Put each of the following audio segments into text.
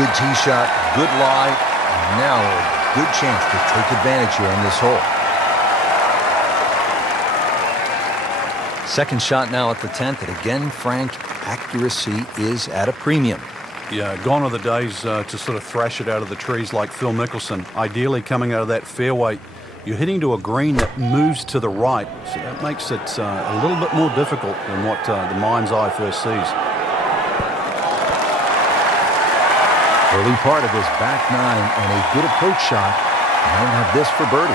Good tee shot, good lie, and now a good chance to take advantage here on this hole. Second shot now at the 10th, and again, Frank, accuracy is at a premium. Yeah, gone are the days to sort of thrash it out of the trees like Phil Mickelson. Ideally, coming out of that fairway, you're hitting to a green that moves to the right, so that makes it a little bit more difficult than what the mind's eye first sees. Early part of this back nine and a good approach shot. And they'll have this for birdie.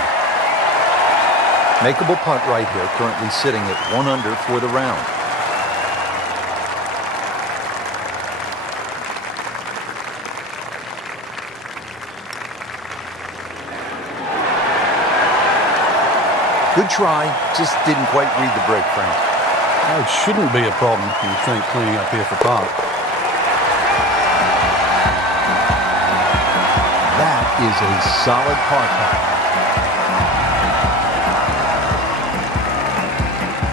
Makeable putt right here, currently sitting at 1 under for the round. Good try, just didn't quite read the break, Frank. Oh, it shouldn't be a problem, you think, cleaning up here for par. That is a solid par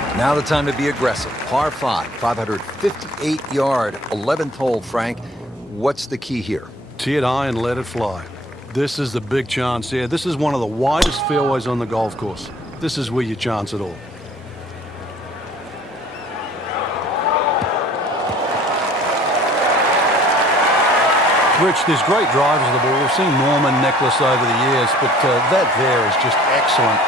putt. Now the time to be aggressive. Par 5, 558-yard, 11th hole, Frank. What's the key here? Tee it high and let it fly. This is the big chance here. This is one of the widest fairways on the golf course. This is where you chance it all. Rich, there's great drivers of the ball. We've seen Norman, Nicklaus over the years, but that there is just excellent.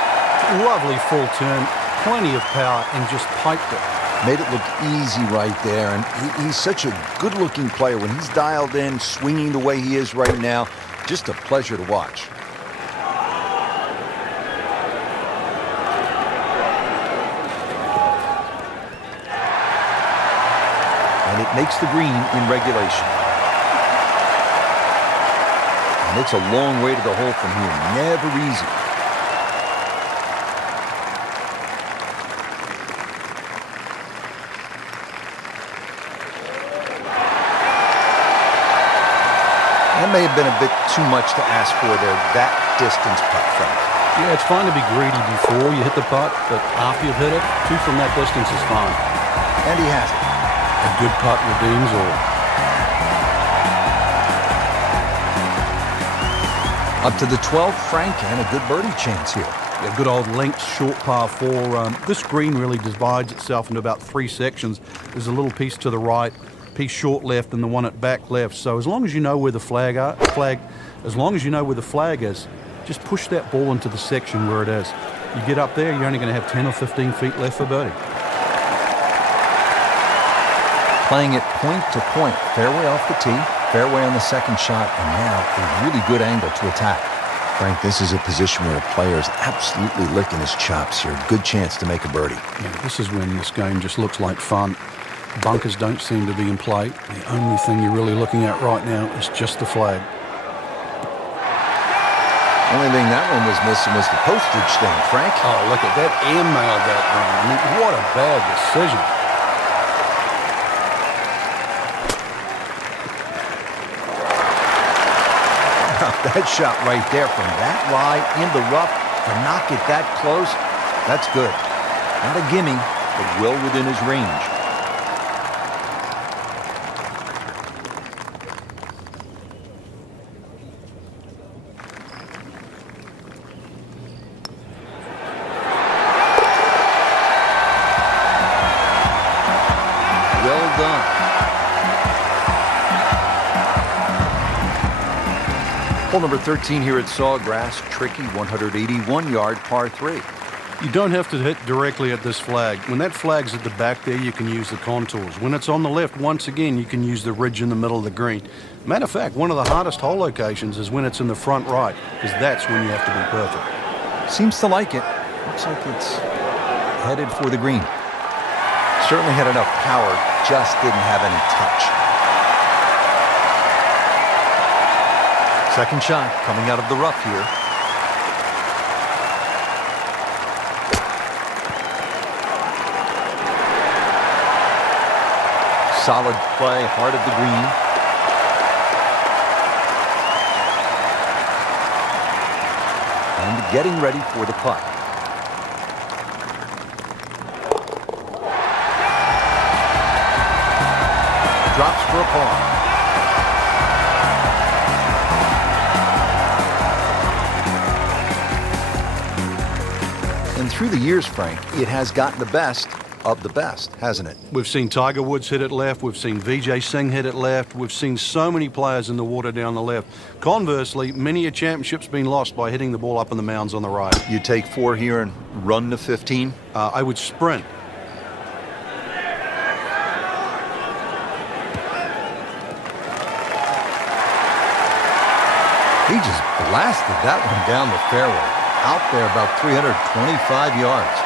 Lovely full turn, plenty of power, and just piped it. Made it look easy right there, and he's such a good-looking player. When he's dialed in, swinging the way he is right now, just a pleasure to watch. And it makes the green in regulation. And it's a long way to the hole from here. Never easy. That may have been a bit too much to ask for there, that distance putt, Frank. Yeah, it's fine to be greedy before you hit the putt, but after you've hit it, 2 from that distance is fine. And he has it. A good putt redeems all. Up to the 12th, Frank, and a good birdie chance here. A good old length, short par 4. This green really divides itself into about 3 sections. There's a little piece to the right, piece short left, and the one at back left. So as long as you know where the flag is, just push that ball into the section where it is. You get up there, you're only going to have 10 or 15 feet left for birdie. Playing it point to point, fairway off the tee, fairway on the second shot, and now a really good angle to attack. Frank, this is a position where a player is absolutely licking his chops here. Good chance to make a birdie. Yeah, this is when this game just looks like fun. Bunkers don't seem to be in play. The only thing you're really looking at right now is just the flag. Only thing that one was missing was the postage stamp, Frank. Oh, look at that. Air-mailed that one. I mean, what a bad decision. That shot right there from that lie in the rough to knock it that close, that's good. Not a gimme, but well within his range. Well done. Hole number 13 here at Sawgrass, tricky 181-yard par 3. You don't have to hit directly at this flag. When that flag's at the back there, you can use the contours. When it's on the left, once again, you can use the ridge in the middle of the green. Matter of fact, one of the hardest hole locations is when it's in the front right, because that's when you have to be perfect. Seems to like it. Looks like it's headed for the green. Certainly had enough power, just didn't have any touch. Second shot coming out of the rough here. Solid play, heart of the green. And getting ready for the putt. Drops for a par. through the years, Frank, it has gotten the best of the best, hasn't it? We've seen Tiger Woods hit it left. We've seen Vijay Singh hit it left. We've seen so many players in the water down the left. Conversely, many a championship's been lost by hitting the ball up in the mounds on the right. You take 4 here and run to 15? I would sprint. He just blasted that one down the fairway, out there about 325 yards.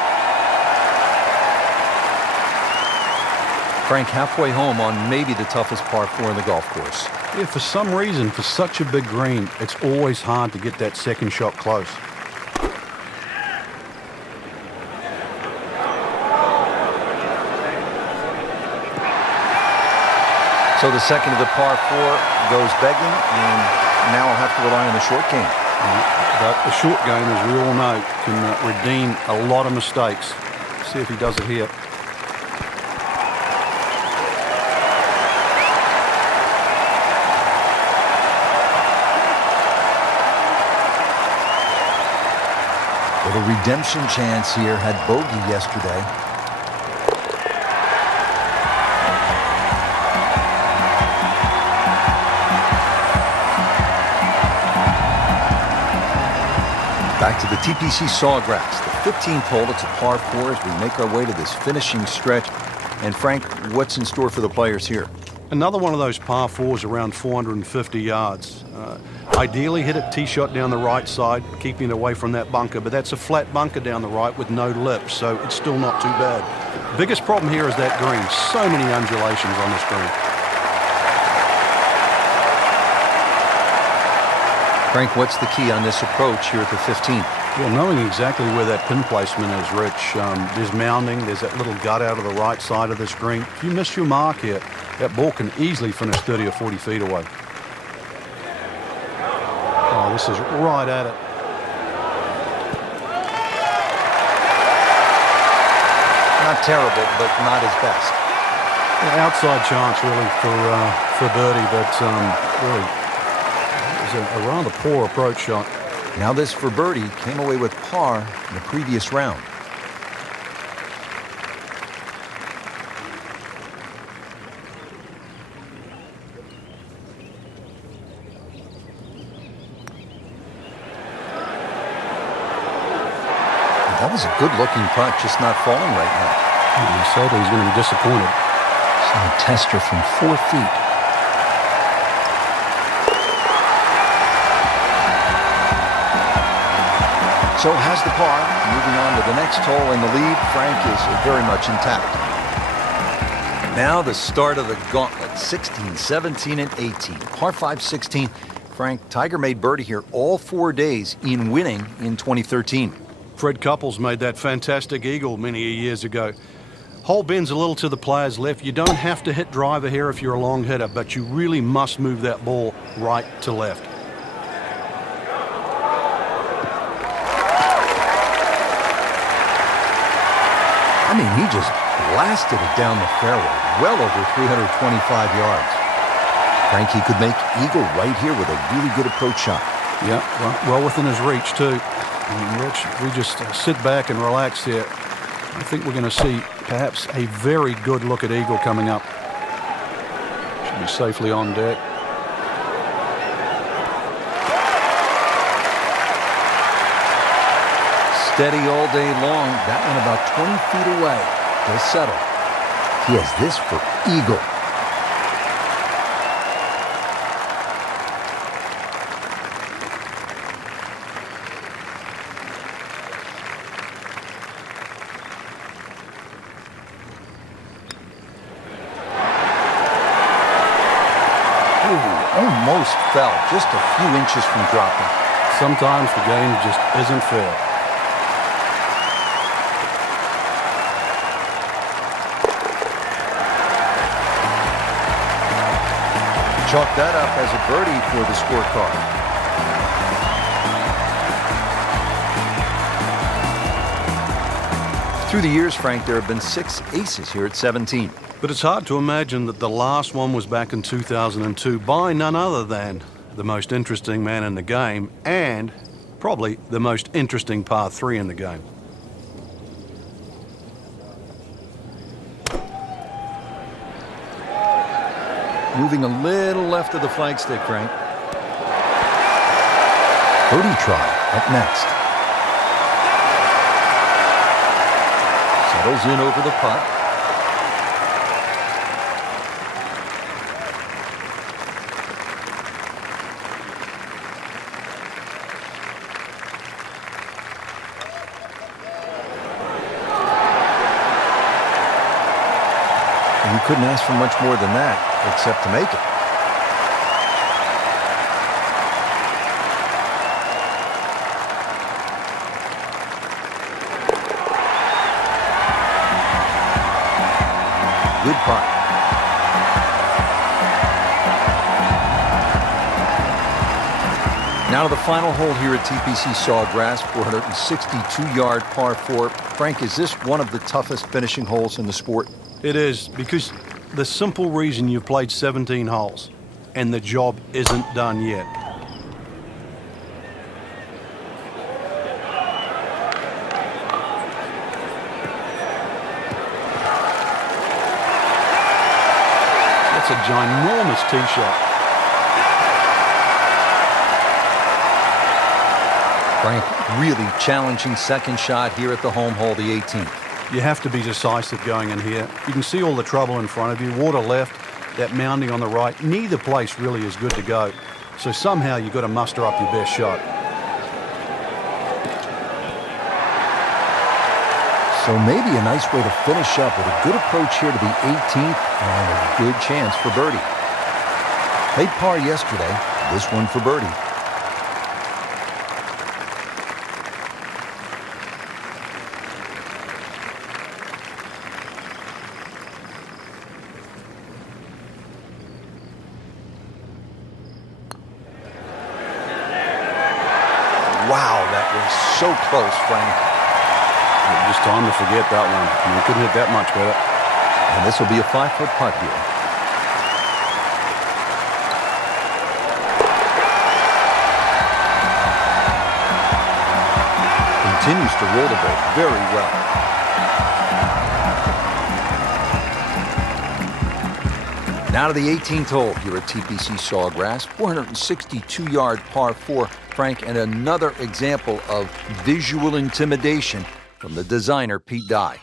Frank, halfway home on maybe the toughest par 4 in the golf course. Yeah, for some reason, for such a big green, it's always hard to get that second shot close. So the second of the par 4 goes begging, and now I'll have to rely on the short game. But the short game, as we all know, can redeem a lot of mistakes. See if he does it here. With a redemption chance here, had bogey yesterday. Back to the TPC Sawgrass, the 15th hole. It's a par 4 as we make our way to this finishing stretch. And Frank, what's in store for the players here? Another one of those par 4s around 450 yards. Ideally hit a tee shot down the right side, keeping it away from that bunker, but that's a flat bunker down the right with no lip, so it's still not too bad. Biggest problem here is that green. So many undulations on this green. Frank, what's the key on this approach here at the 15th? Well, knowing exactly where that pin placement is, Rich, there's mounding, there's that little gut out of the right side of this green. If you miss your mark here, that ball can easily finish 30 or 40 feet away. Oh, this is right at it. Not terrible, but not his best. Yeah, outside chance, really, for birdie, but really, it was a rather poor approach shot. Now this for birdie came away with par in the previous round. That was a good-looking putt, just not falling right now. Sadly, he's going to be disappointed. So a tester from 4 feet. So has the par. Moving on to the next hole in the lead, Frank is very much intact. Now the start of the gauntlet, 16, 17, and 18. Par 5, 16. Frank, Tiger made birdie here all 4 days in winning in 2013. Fred Couples made that fantastic eagle many years ago. Hole bends a little to the player's left. You don't have to hit driver here if you're a long hitter, but you really must move that ball right to left. I mean, he just blasted it down the fairway, well over 325 yards. Frank, he could make eagle right here with a really good approach shot. Yeah, well within his reach, too. And Rich, if we just sit back and relax here, I think we're going to see perhaps a very good look at eagle coming up. Should be safely on deck. Steady all day long. That one about 20 feet away. He'll settle. He has this for eagle. Almost fell, just a few inches from dropping. Sometimes the game just isn't fair. Chalk that up as a birdie for the scorecard. Through the years, Frank, there have been 6 aces here at 17. But it's hard to imagine that the last one was back in 2002 by none other than the most interesting man in the game and probably the most interesting par 3 in the game. Moving a little left of the flagstick, Frank. Birdie try up next. Settles in over the putt. And you couldn't ask for much more than that, except to make it. Good putt. Now to the final hole here at TPC Sawgrass, 462-yard par 4. Frank, is this one of the toughest finishing holes in the sport? It is, because the simple reason you've played 17 holes and the job isn't done yet. That's a ginormous tee shot. Frank, really challenging second shot here at the home hole, the 18th. You have to be decisive going in here. You can see all the trouble in front of you. Water left, that mounding on the right. Neither place really is good to go. So somehow you've got to muster up your best shot. So maybe a nice way to finish up with a good approach here to the 18th and a good chance for birdie. Played par yesterday, this one for birdie. Wow, that was so close, Frank. Just time to forget that one. You couldn't hit that much better. And this will be a 5-foot putt here. Continues to roll the ball very well. Now to the 18th hole here at TPC Sawgrass, 462-yard par 4. Frank, and another example of visual intimidation from the designer, Pete Dye.